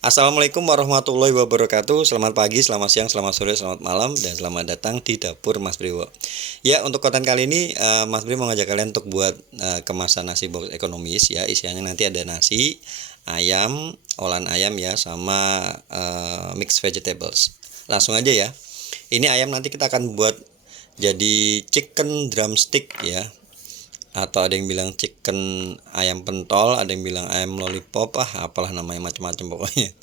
Assalamualaikum warahmatullahi wabarakatuh. Selamat pagi, selamat siang, selamat sore, selamat malam, dan selamat datang di dapur Mas Briwo. Ya, untuk konten kali ini Mas Briwo mau ngajak kalian untuk buat kemasan nasi box ekonomis ya. Isiannya nanti ada nasi, ayam, olahan ayam ya, sama mixed vegetables. Langsung aja ya. Ini ayam nanti kita akan buat jadi chicken drumstick ya, atau ada yang bilang chicken ayam pentol, ada yang bilang ayam lollipop, apalah namanya, macam-macam pokoknya.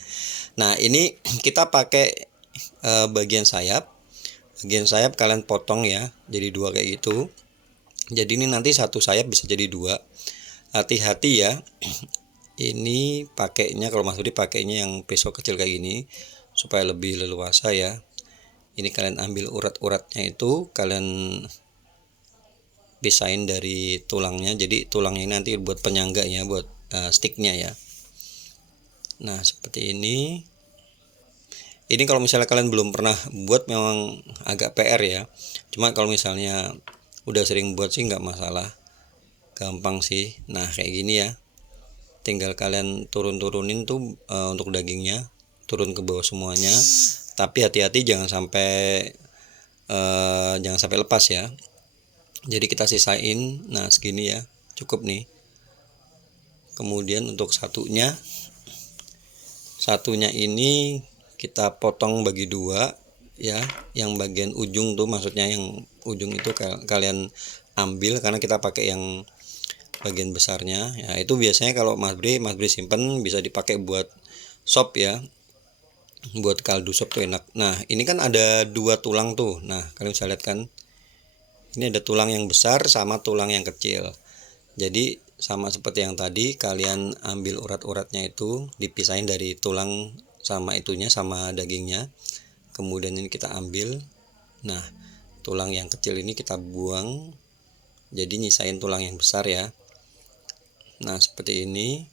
Nah, ini kita pakai bagian sayap. Bagian sayap kalian potong ya, jadi dua kayak gitu. Jadi ini nanti satu sayap bisa jadi dua. Hati-hati ya. Ini pakainya, kalau Mas Budi pakainya yang pisau kecil kayak gini supaya lebih leluasa ya. Ini kalian ambil urat-uratnya itu, kalian pisahin dari tulangnya. Jadi tulangnya ini nanti buat penyangganya, buat sticknya ya. Nah, seperti ini. Ini kalau misalnya kalian belum pernah buat memang agak PR ya. Cuma kalau misalnya udah sering buat sih nggak masalah, gampang sih. Nah, kayak gini ya. Tinggal kalian turun-turunin tuh untuk dagingnya, turun ke bawah semuanya. Tapi hati-hati jangan sampai lepas ya. Jadi kita sisain. Nah, segini ya. Cukup nih. Kemudian untuk satunya ini kita potong bagi dua ya. Yang bagian ujung tuh, maksudnya yang ujung itu kalian ambil, karena kita pakai yang bagian besarnya ya. Itu biasanya kalau Mas Bri simpen, bisa dipakai buat sop ya, buat kaldu sop tuh enak. Nah, ini kan ada dua tulang tuh. Nah, kalian bisa lihat kan, ini ada tulang yang besar sama tulang yang kecil. Jadi sama seperti yang tadi, kalian ambil urat-uratnya itu, dipisahin dari tulang sama itunya, sama dagingnya. Kemudian ini kita ambil. Nah, tulang yang kecil ini kita buang. Jadi nyisain tulang yang besar ya. Nah, seperti ini.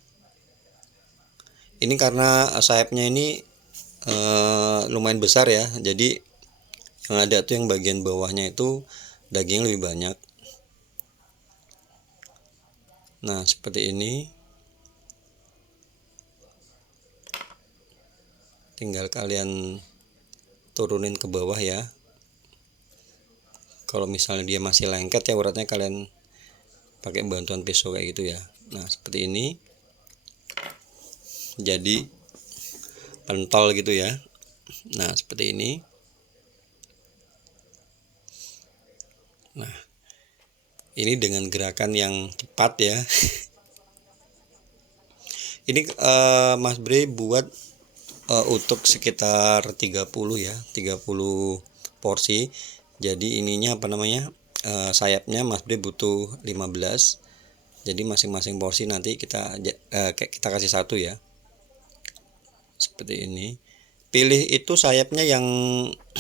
Ini karena sayapnya ini lumayan besar ya. Jadi yang ada tuh yang bagian bawahnya itu daging lebih banyak. Nah, seperti ini. Tinggal kalian turunin ke bawah ya. Kalau misalnya dia masih lengket ya uratnya, kalian pakai bantuan pisau kayak gitu ya. Nah, seperti ini. Jadi pentol gitu ya. Nah, seperti ini. Nah, ini dengan gerakan yang cepat ya. Ini Mas Bre buat untuk sekitar 30 ya, 30 porsi. Jadi ininya apa namanya? Sayapnya Mas Bre butuh 15. Jadi masing-masing porsi nanti kita kasih satu ya. Seperti ini. Pilih itu sayapnya yang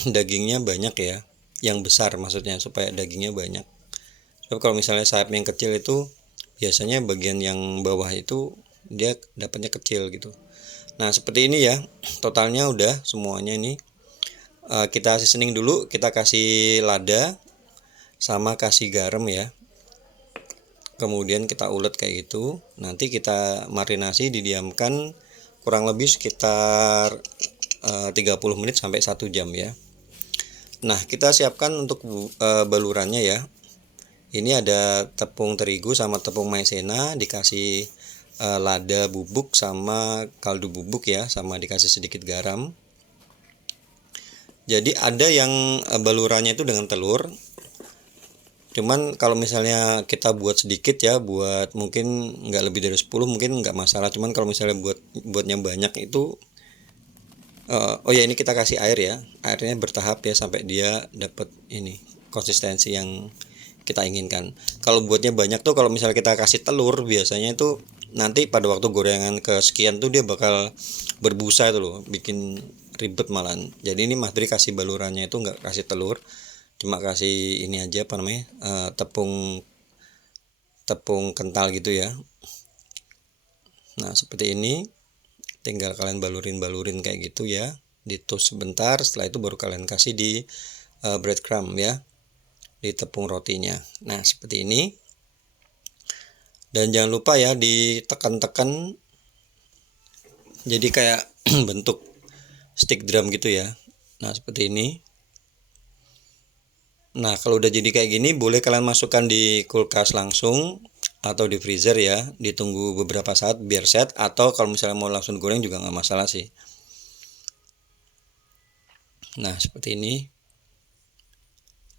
dagingnya banyak ya, yang besar maksudnya, supaya dagingnya banyak. Sebab kalau misalnya sayap yang kecil itu biasanya bagian yang bawah itu dia dapatnya kecil gitu. Nah, seperti ini ya. Totalnya udah semuanya ini. Kita seasoning dulu, kita kasih lada sama kasih garam ya. Kemudian kita ulet kayak gitu. Nanti kita marinasi, didiamkan kurang lebih sekitar 30 menit sampai 1 jam ya. Nah, kita siapkan untuk balurannya ya. Ini ada tepung terigu sama tepung maizena, dikasih lada bubuk sama kaldu bubuk ya, sama dikasih sedikit garam. Jadi ada yang balurannya itu dengan telur. Cuman kalau misalnya kita buat sedikit ya, buat mungkin nggak lebih dari 10 mungkin nggak masalah. Cuman kalau misalnya buatnya banyak itu oh ya, ini kita kasih air ya. Airnya bertahap ya, sampai dia dapat ini konsistensi yang kita inginkan. Kalau buatnya banyak tuh, kalau misalnya kita kasih telur, biasanya itu nanti pada waktu gorengan kesekian tuh dia bakal berbusa itu loh, bikin ribet malahan. Jadi ini Mas Dri kasih balurannya itu nggak kasih telur, cuma kasih ini aja apa namanya, tepung tepung kental gitu ya. Nah, seperti ini. Tinggal kalian balurin kayak gitu ya, ditus sebentar. Setelah itu baru kalian kasih di breadcrumb ya, di tepung rotinya. Nah, seperti ini. Dan jangan lupa ya, ditekan-tekan Jadi kayak bentuk stick drum gitu ya. Nah, seperti ini. Nah, kalau udah jadi kayak gini, boleh kalian masukkan di kulkas langsung atau di freezer ya. Ditunggu beberapa saat biar set. Atau kalau misalnya mau langsung goreng juga nggak masalah sih. Nah, seperti ini.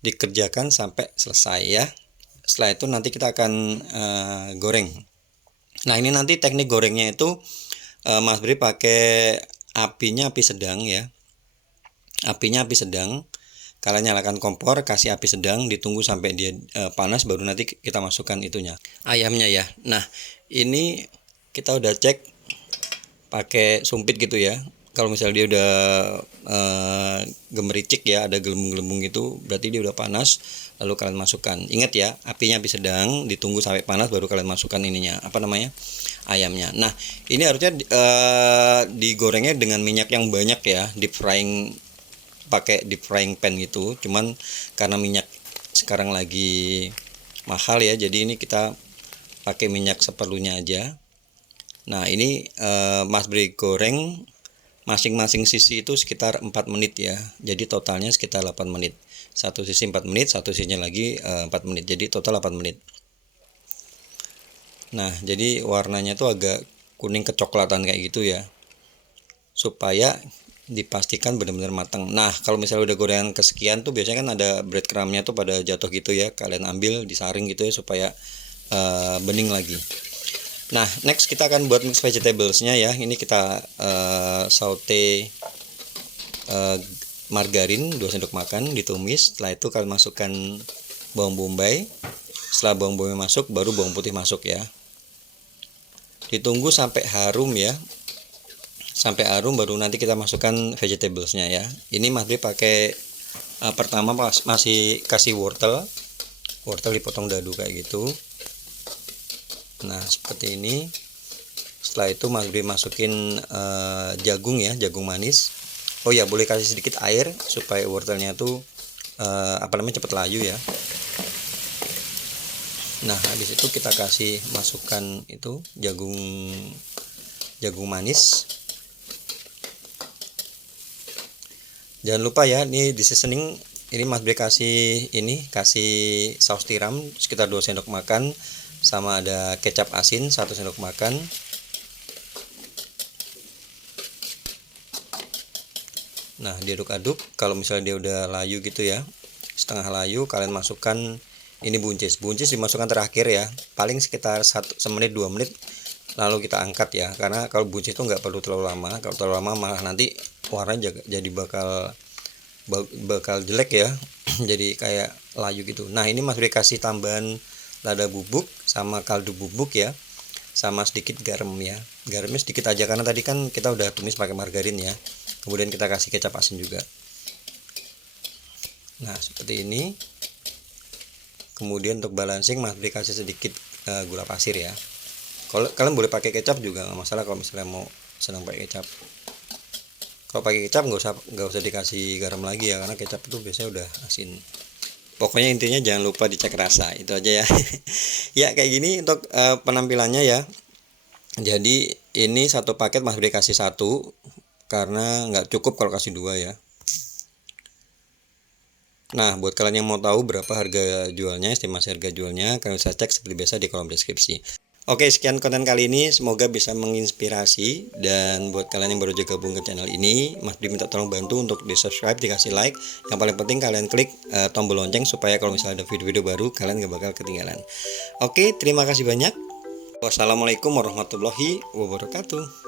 Dikerjakan sampai selesai ya. Setelah itu nanti kita akan goreng. Nah, ini nanti teknik gorengnya itu Mas Bri pakai apinya api sedang ya. Apinya api sedang. Kalian nyalakan kompor, kasih api sedang, ditunggu sampai dia panas, baru nanti kita masukkan itunya, ayamnya ya. Nah, ini kita udah cek pakai sumpit gitu ya. Kalau misalnya dia udah gemericik ya, ada gelembung-gelembung gitu, berarti dia udah panas. Lalu kalian masukkan. Ingat ya, apinya api sedang, ditunggu sampai panas, baru kalian masukkan ininya, ayamnya. Nah, ini harusnya digorengnya dengan minyak yang banyak ya, pakai deep frying pan gitu. Cuman karena minyak sekarang lagi mahal ya, jadi ini kita pakai minyak seperlunya aja. Nah, ini Mas Bri goreng masing-masing sisi itu sekitar 4 menit ya. Jadi totalnya sekitar 8 menit. Satu sisi 4 menit, satu sisinya lagi 4 menit. Jadi total 8 menit. Nah, jadi warnanya tuh agak kuning kecoklatan kayak gitu ya. Supaya dipastikan benar-benar matang. Nah, kalau misalnya udah gorengan kesekian tuh biasanya kan ada breadcrumbnya tuh pada jatuh gitu ya. Kalian ambil, disaring gitu ya supaya bening lagi. Nah, next kita akan buat mix vegetablesnya ya. Ini kita saute margarin 2 sendok makan, ditumis. Setelah itu kalian masukkan bawang bombay. Setelah bawang bombay masuk, baru bawang putih masuk ya. Ditunggu sampai harum ya. Sampai harum baru nanti kita masukkan vegetablesnya ya. Ini Mas Bri pakai pertama masih kasih wortel dipotong dadu kayak gitu. Nah, seperti ini. Setelah itu Mas Bri masukin jagung ya, jagung manis. Oh ya, boleh kasih sedikit air supaya wortelnya tuh cepat layu ya. Nah, habis itu kita kasih masukkan itu jagung manis. Jangan lupa ya, ini di seasoning ini Mas Bri kasih saus tiram sekitar 2 sendok makan, sama ada kecap asin 1 sendok makan. Nah, diaduk-aduk. Kalau misalnya dia udah layu gitu ya, setengah layu, kalian masukkan ini buncis dimasukkan terakhir ya, paling sekitar 1 menit 2 menit, lalu kita angkat ya. Karena kalau buncis itu nggak perlu terlalu lama. Kalau terlalu lama malah nanti warnanya jadi bakal jelek ya. Jadi kayak layu gitu. Nah, ini Mas Bri kasih tambahan lada bubuk sama kaldu bubuk ya, sama sedikit garam ya. Garamnya sedikit aja karena tadi kan kita udah tumis pakai margarin ya. Kemudian kita kasih kecap asin juga. Nah, seperti ini. Kemudian untuk balancing Mas Bri kasih sedikit gula pasir ya. Kalau kalian boleh pakai kecap juga nggak masalah kalau misalnya mau senang pakai kecap. Kalau pakai kecap nggak usah dikasih garam lagi ya, karena kecap itu biasanya udah asin. Pokoknya intinya jangan lupa dicek rasa, itu aja ya. Ya kayak gini untuk penampilannya ya. Jadi ini satu paket Mas Bri kasih 1 karena nggak cukup kalau kasih 2 ya. Nah, buat kalian yang mau tahu berapa harga jualnya, estimasi harga jualnya, kalian bisa cek seperti biasa di kolom deskripsi. Oke, sekian konten kali ini, semoga bisa menginspirasi. Dan buat kalian yang baru juga gabung ke channel ini, Mas Bri minta tolong bantu untuk di subscribe, dikasih like. Yang paling penting kalian klik tombol lonceng supaya kalau misalnya ada video-video baru, kalian gak bakal ketinggalan. Oke, terima kasih banyak. Wassalamualaikum warahmatullahi wabarakatuh.